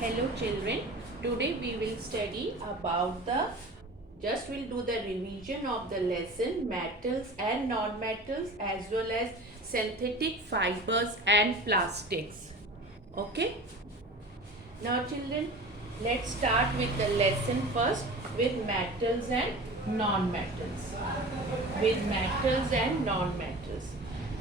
Hello children, today we will study about we'll do the revision of the lesson metals and non-metals as well as synthetic fibers and plastics. Okay, now children, let's start with the lesson first with metals and non-metals. With metals and non-metals.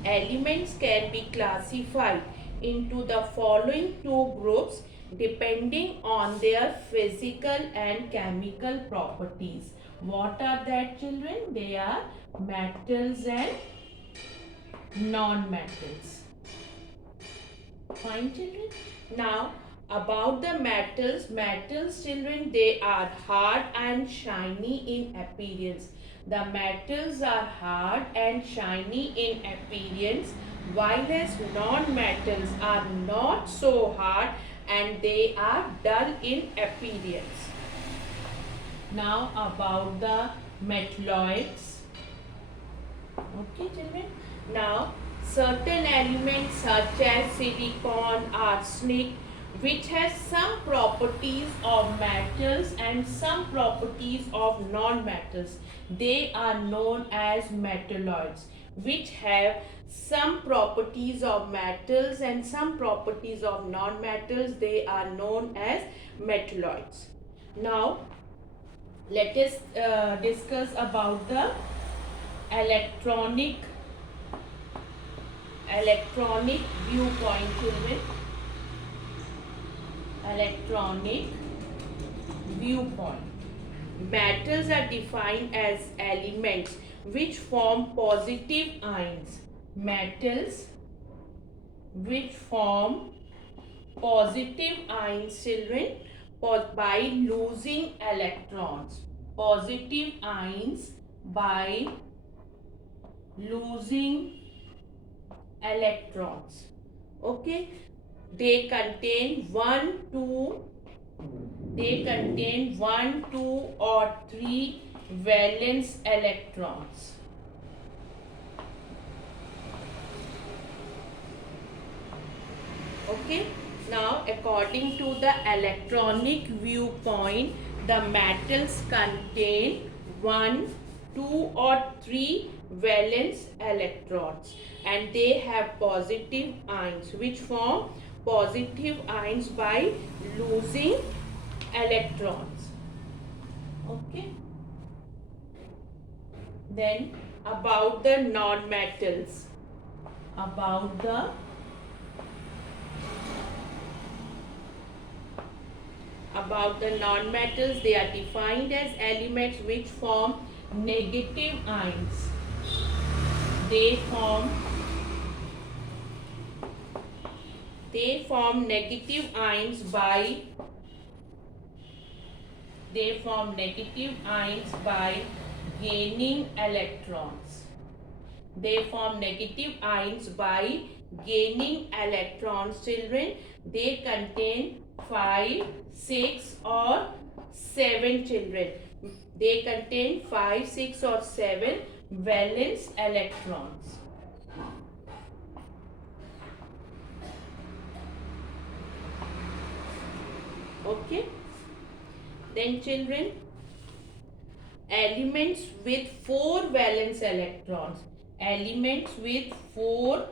Elements can be classified into the following two groups depending on their physical and chemical properties. What are that children? They are metals and non-metals. Fine children. Now about the metals children, they are hard and shiny in appearance. The metals are hard and shiny in appearance, while as non-metals are not so hard and they are dull in appearance. Now about the metalloids. Okay children. Now certain elements such as silicon, arsenic, which has some properties of metals and some properties of non-metals. They are known as metalloids, which have some properties of metals and some properties of non-metals. They are known as metalloids. Now, let us discuss about the electronic viewpoint children. Electronic viewpoint. Metals are defined as elements which form positive ions. Metals which form positive ions children by losing electrons. Positive ions by losing electrons. Okay, they contain one, two, or three valence electrons. Okay, now according to the electronic viewpoint, the metals contain 1, 2 or 3 valence electrons and they have positive ions which form positive ions by losing electrons. Okay, then about the non-metals. About the non-metals, they are defined as elements which form negative ions. They form negative ions by gaining electrons. They form negative ions by gaining electrons children. They contain 5, 6 or 7 children. They contain 5, 6 or 7 valence electrons. Okay. Then children, elements with 4 valence electrons. Elements with 4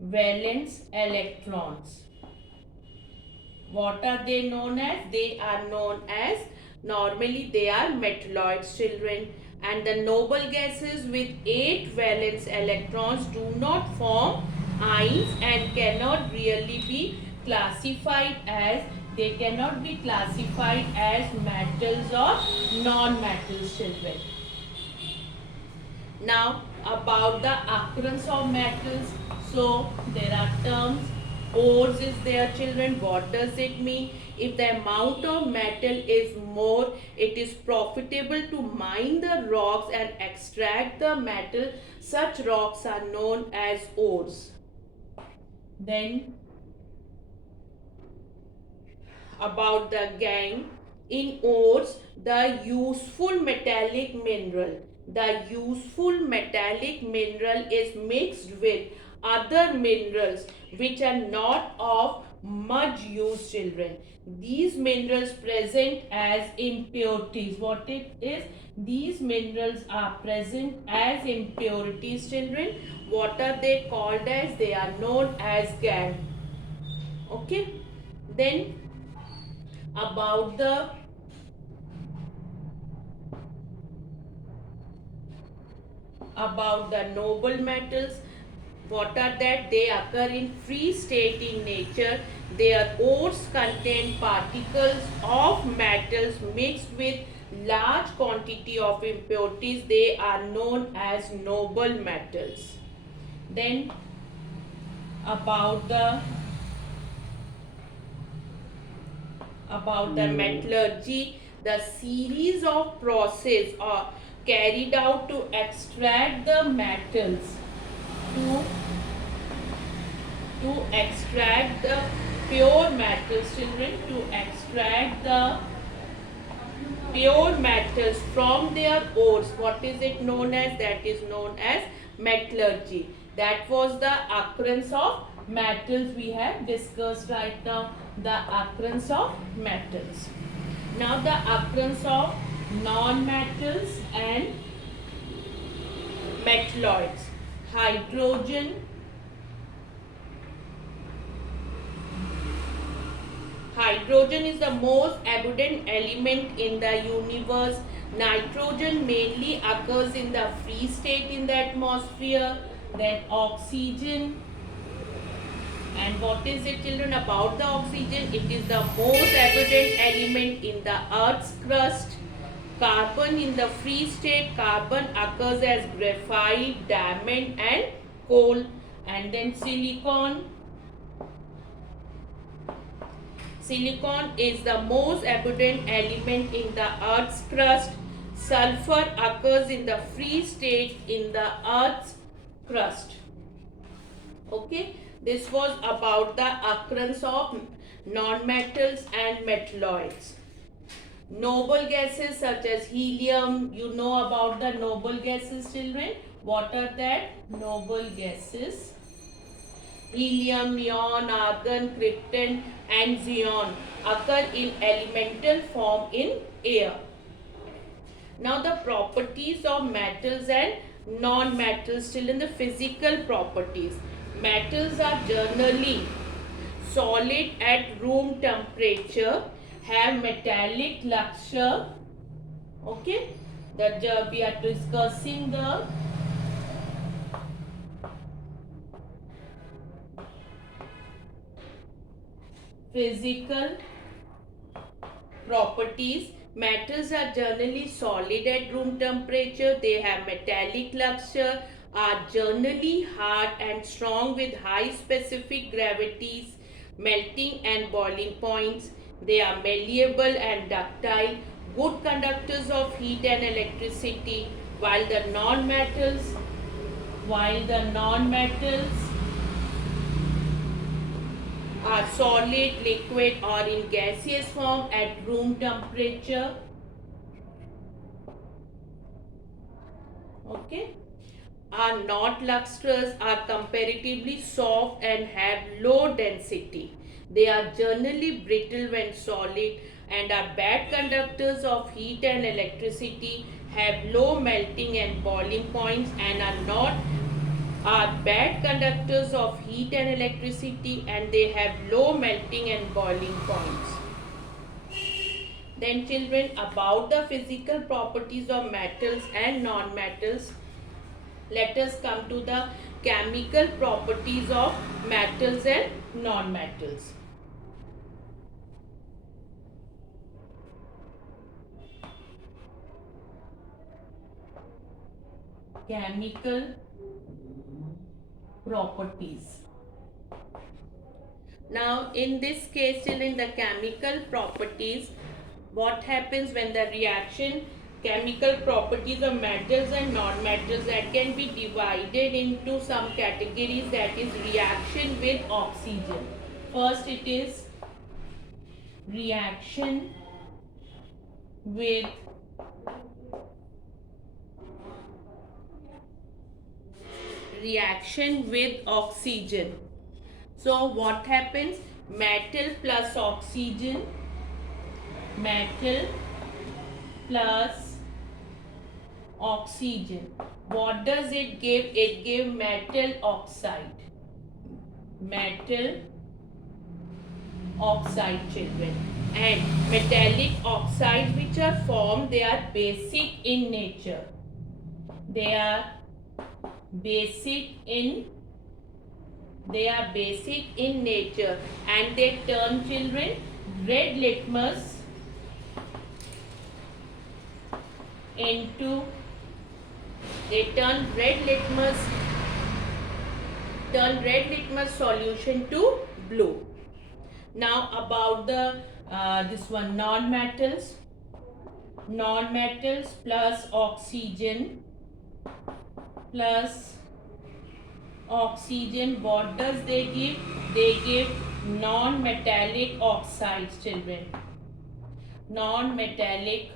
valence electrons. What are they known as? They are known as, normally they are metalloids children. And the noble gases with 8 valence electrons do not form ions and cannot really be classified as metals or non-metals children. Now about the occurrence of metals. So there are terms. Ores is there children. What does it mean? If the amount of metal is more, it is profitable to mine the rocks and extract the metal. Such rocks are known as ores. Then about the gang. In ores, the useful metallic mineral is mixed with other minerals which are not of much used, children. These minerals present as impurities. What it is? These minerals are present as impurities, children. What are they called as? They are known as gangue. Okay. Then about the noble metals. What are that? They occur in free state in nature. Their ores contain particles of metals mixed with large quantity of impurities. They are known as noble metals. Then about the metallurgy, the series of process are carried out to extract the metals, to extract the pure metals, children, to extract the pure metals from their ores. What is it known as? That is known as metallurgy. That was the occurrence of metals we have discussed right now. The occurrence of metals. Now the occurrence of non-metals and metalloids. Hydrogen, hydrogen is the most abundant element in the universe. Nitrogen mainly occurs in the free state in the atmosphere. Then oxygen. And what is it, children, about the oxygen? It is the most abundant element in the Earth's crust. Carbon in the free state, carbon occurs as graphite, diamond and coal. And then silicon. Silicon is the most abundant element in the Earth's crust. Sulfur occurs in the free state in the Earth's crust. Okay, this was about the occurrence of non-metals and metalloids. Noble gases such as helium, you know about the noble gases, children. What are that? Noble gases. Helium, neon, argon, krypton and xenon occur in elemental form in air. Now the properties of metals and non-metals, still in the physical properties. Metals are generally solid at room temperature, have metallic luster. Okay, that we are discussing the physical properties. Metals are generally solid at room temperature. They have metallic luster, are generally hard and strong with high specific gravities, melting and boiling points. They are malleable and ductile, good conductors of heat and electricity, while the non-metals are solid, liquid or in gaseous form at room temperature. Okay. Are not lustrous, are comparatively soft and have low density. They are generally brittle when solid and are bad conductors of heat and electricity, have low melting and boiling points and are bad conductors of heat and electricity and they have low melting and boiling points. Then children, about the physical properties of metals and non-metals, let us come to the chemical properties of metals and non-metals. Chemical properties. Now in this case, children, the chemical properties, what happens when the reaction, chemical properties of metals and non-metals, that can be divided into some categories, that is reaction with oxygen. First it is reaction with oxygen. So what happens metal plus oxygen, metal plus oxygen. What does it give? It gives metal oxide. Metal oxide, children. And metallic oxides which are formed, they are basic in nature. They are basic in nature, and they turn, children, red litmus into red litmus solution to blue. Now about the this one, non-metals plus oxygen, what does they give? They give non-metallic oxides, children. Non-metallic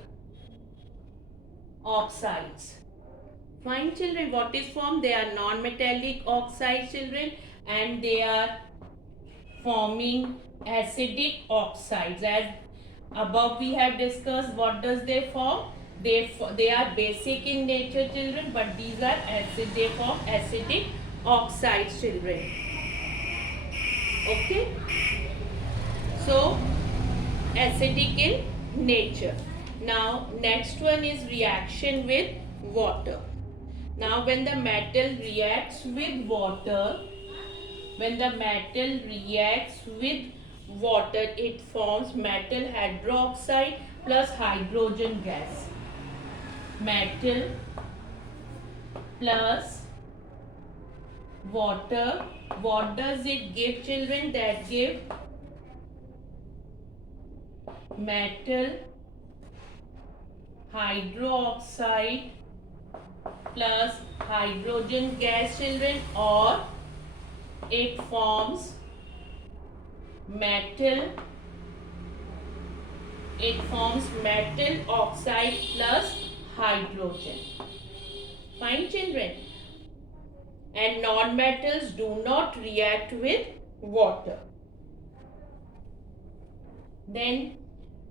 oxides. Fine, children. What is formed? They are non-metallic oxides, children, and they are forming acidic oxides. As above we have discussed, what does they form? They are basic in nature, children, but these are they form acidic oxides, children. Okay. So acidic in nature. Now next one is reaction with water. Now when the metal reacts with water, it forms metal hydroxide plus hydrogen gas. Metal plus water. What does it give, children? That give metal hydroxide plus hydrogen gas, children, or it forms metal oxide plus hydrogen. Fine, children. And non-metals do not react with water. Then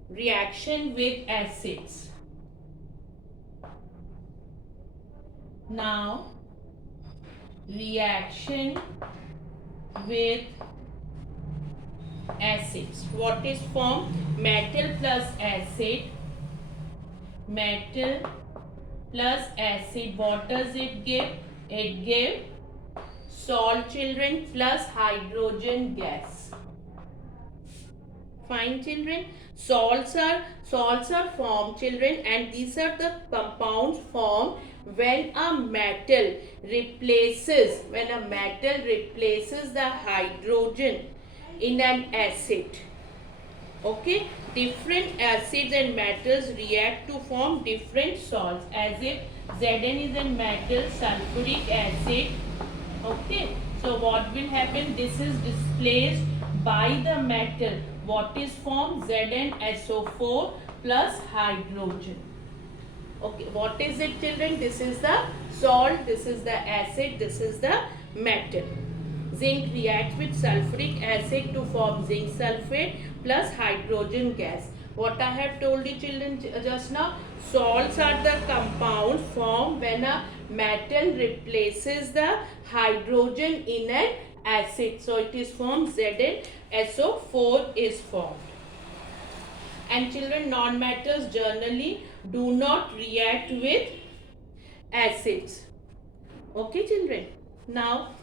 reaction with acids. Now reaction with acids. What is formed? Metal plus acid. What does it give? It gives salt, children, plus hydrogen gas. Fine, children. Salts are formed, children, and these are the compounds formed when a metal replaces the hydrogen in an acid. Okay, different acids and metals react to form different salts, as if Zn is a metal, sulfuric acid. Okay, so what will happen? This is displaced by the metal. What is formed? ZnSO4 plus hydrogen. Okay, what is it, children? This is the salt, this is the acid, this is the metal. Zinc reacts with sulfuric acid to form zinc sulfate plus hydrogen gas. What I have told you, children, just now, salts are the compounds formed when a metal replaces the hydrogen in an acid. So it is formed, ZnSO4 is formed. And children, non-metals generally do not react with acids. Okay, children. Now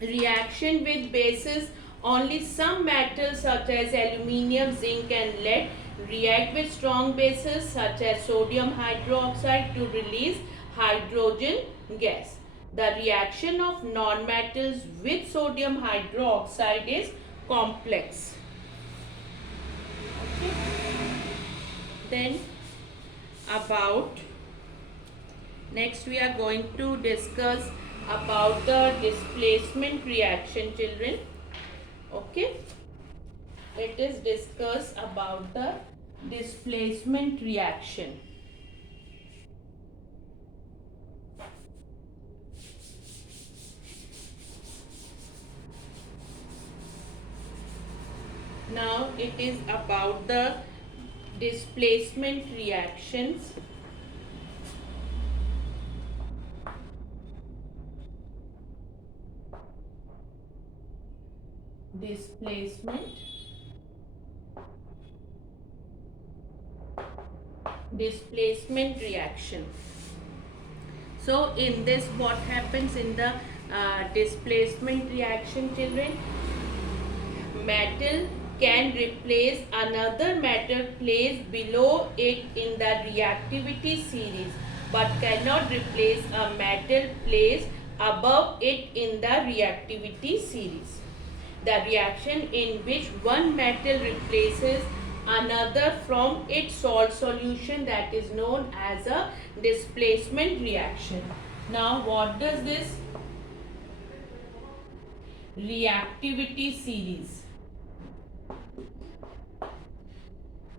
reaction with bases. Only some metals such as aluminium, zinc and lead react with strong bases such as sodium hydroxide to release hydrogen gas. The reaction of non-metals with sodium hydroxide is complex. Okay. Then next we are going to discuss about the displacement reaction, children. Okay, let us discuss about the displacement reaction. Now it is about the displacement reactions. Displacement reaction. So in this, what happens in the displacement reaction, children? Metal can replace another metal placed below it in the reactivity series, but cannot replace a metal placed above it in the reactivity series. The reaction in which one metal replaces another from its salt solution, that is known as a displacement reaction. Now what does this reactivity series?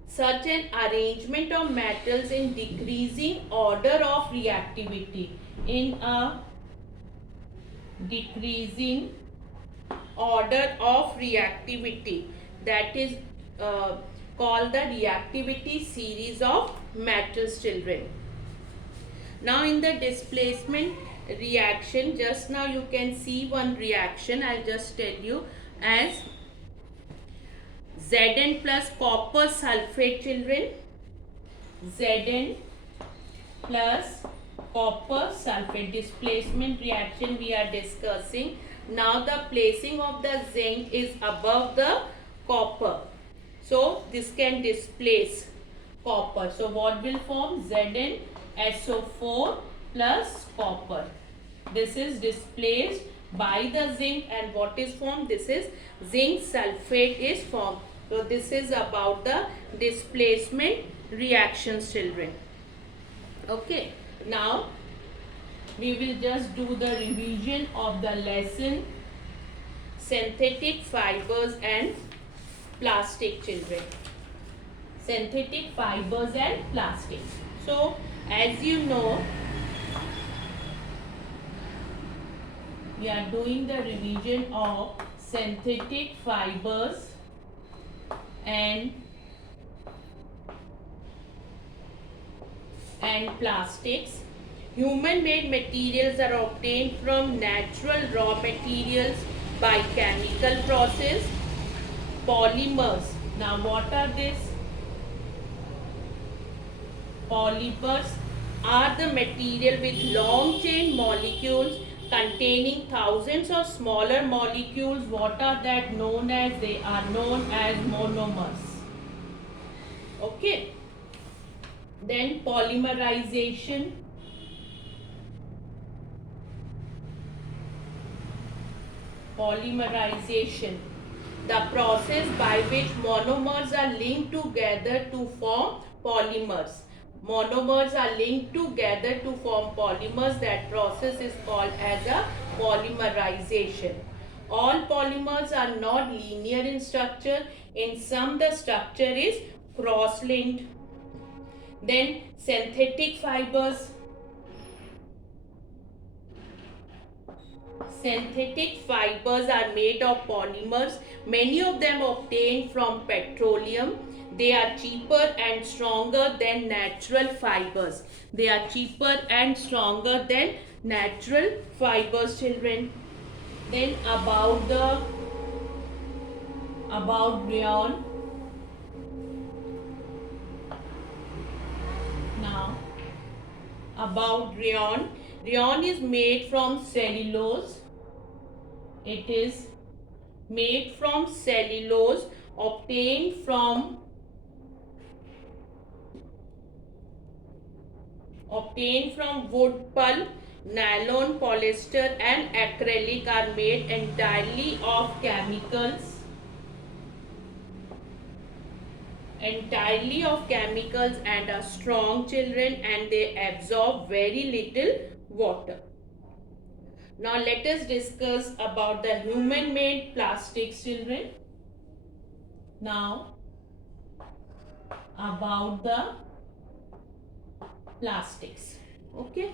Such an arrangement of metals in decreasing order of reactivity. In a decreasing order of reactivity, that is called the reactivity series of metals, children. Now in the displacement reaction, just now you can see one reaction. I'll just tell you, as Zn plus copper sulfate, children. Zn plus copper sulfate displacement reaction we are discussing. Now the placing of the zinc is above the copper, so this can displace copper. So what will form? ZnSO4 plus copper. This is displaced by the zinc, and what is formed? This is zinc sulfate is formed. So this is about the displacement reactions, children. Okay, now we will just do the revision of the lesson, synthetic fibers and plastic, children. Synthetic fibers and plastic. So as you know, we are doing the revision of synthetic fibers and plastics. Human-made materials are obtained from natural raw materials by chemical process. Polymers. Now what are these? Polymers are the material with long chain molecules containing thousands of smaller molecules. What are that known as? They are known as monomers. Okay. Then polymerization. Polymerization, the process by which monomers are linked together to form polymers. Monomers are linked together to form polymers. That process is called as a polymerization. All polymers are not linear in structure. In some, the structure is cross-linked. Then synthetic fibers. Synthetic fibers are made of polymers, many of them obtained from petroleum. They are cheaper and stronger than natural fibers. They are cheaper and stronger than natural fibers, children. Then about rayon. Now about rayon. Rayon is made from cellulose. It is made from cellulose obtained from wood pulp. Nylon, polyester and acrylic are made entirely of chemicals. And are strong, children, and they absorb very little water. Now let us discuss about the human-made plastics, children. Now about the plastics. Okay.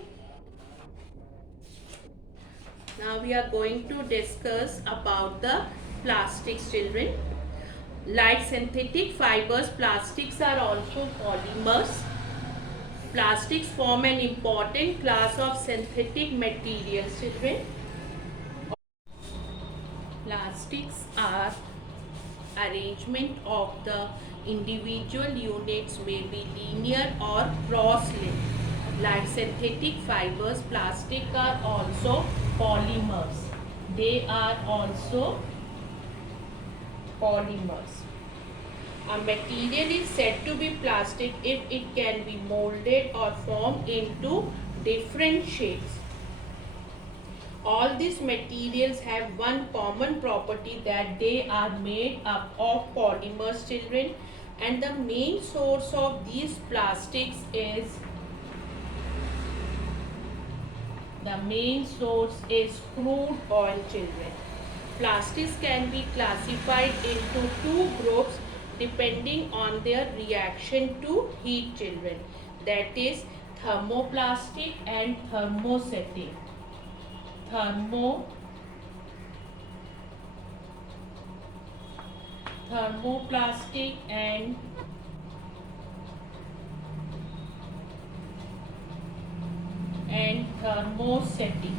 Now we are going to discuss about the plastics, children. Like synthetic fibers, plastics are also polymers. Plastics form an important class of synthetic materials, children. Plastics are arrangement of the individual units may be linear or cross-linked. Like synthetic fibers, plastic are also polymers. They are also polymers. A material is said to be plastic if it can be molded or formed into different shapes. All these materials have one common property, that they are made up of polymers, children, and the main source of these plastics is crude oil, children. Plastics can be classified into two groups depending on their reaction to heat, children. That is thermoplastic and thermosetting. Thermoplastic and thermosetting.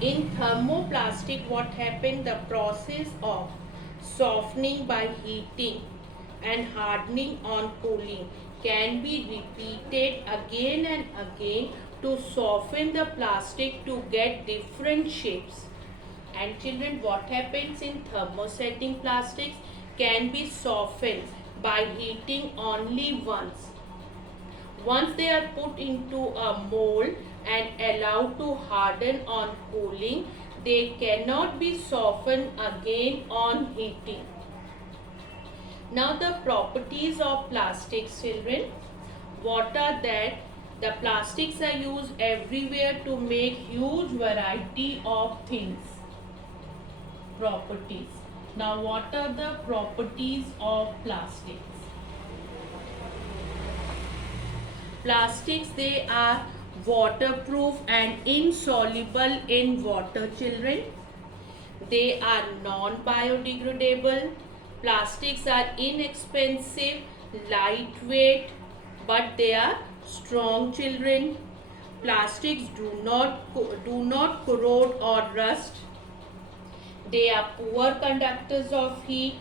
In thermoplastic, what happened? The process of softening by heating and hardening on cooling can be repeated again and again to soften the plastic to get different shapes. And children, what happens in thermosetting plastics can be softened by heating only once. Once they are put into a mold and allowed to harden on cooling, they cannot be softened again on heating. Now the properties of plastics, children. What are that? The plastics are used everywhere to make huge variety of things. Properties. Now what are the properties of plastics? Plastics, they are waterproof and insoluble in water, children. They are non-biodegradable. Plastics are inexpensive, lightweight, but they are strong, children. Plastics do not corrode or rust. They are poor conductors of heat.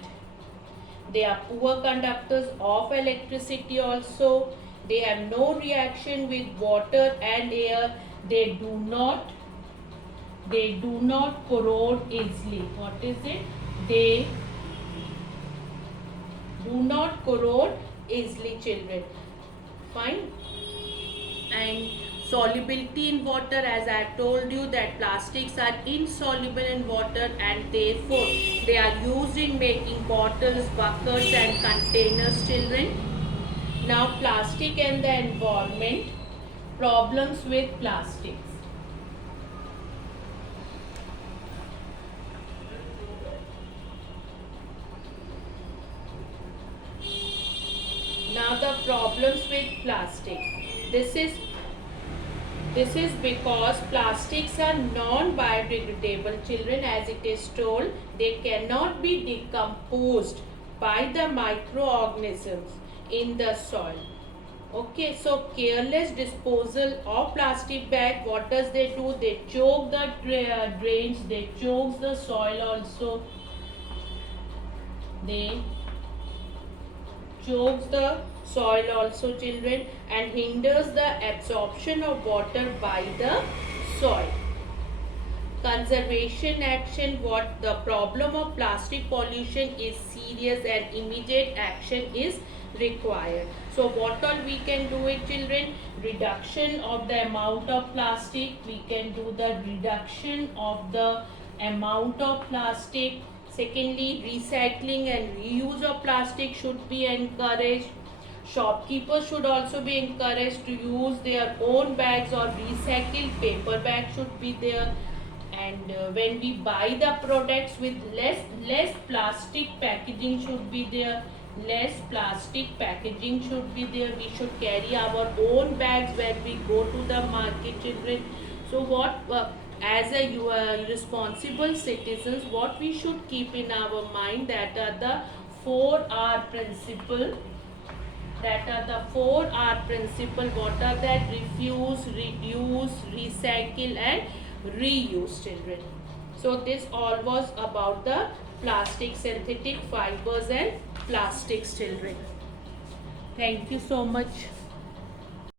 They are poor conductors of electricity also. They have no reaction with water and air. They do not corrode easily. What is it? They do not corrode easily, children. Fine. And solubility in water, as I have told you that plastics are insoluble in water and therefore they are used in making bottles, buckets and containers, children. Now plastic and the environment. Problems with plastics. Now the problems with plastic. This is because plastics are non-biodegradable, children, as it is told. They cannot be decomposed by the microorganisms in the soil. Okay, so careless disposal of plastic bag, what does they do? They choke the drains, they choke the soil also. They chokes the soil also, children, and hinders the absorption of water by the soil. Conservation action. What the problem of plastic pollution is serious and immediate action is required. So what all we can do it, children? Reduction of the amount of plastic. We can do the reduction of the amount of plastic. Secondly, recycling and reuse of plastic should be encouraged. Shopkeepers should also be encouraged to use their own bags or recycled paper bags should be there. And when we buy the products with less plastic packaging should be there. Less plastic packaging should be there. We should carry our own bags when we go to the market, children. So what as a responsible citizens, what we should keep in our mind, that are the four R principle. That are the four R principle. What are that? Refuse, reduce, recycle and reuse, children. So this all was about the plastic, synthetic fibers and plastics, children. Thank you so much.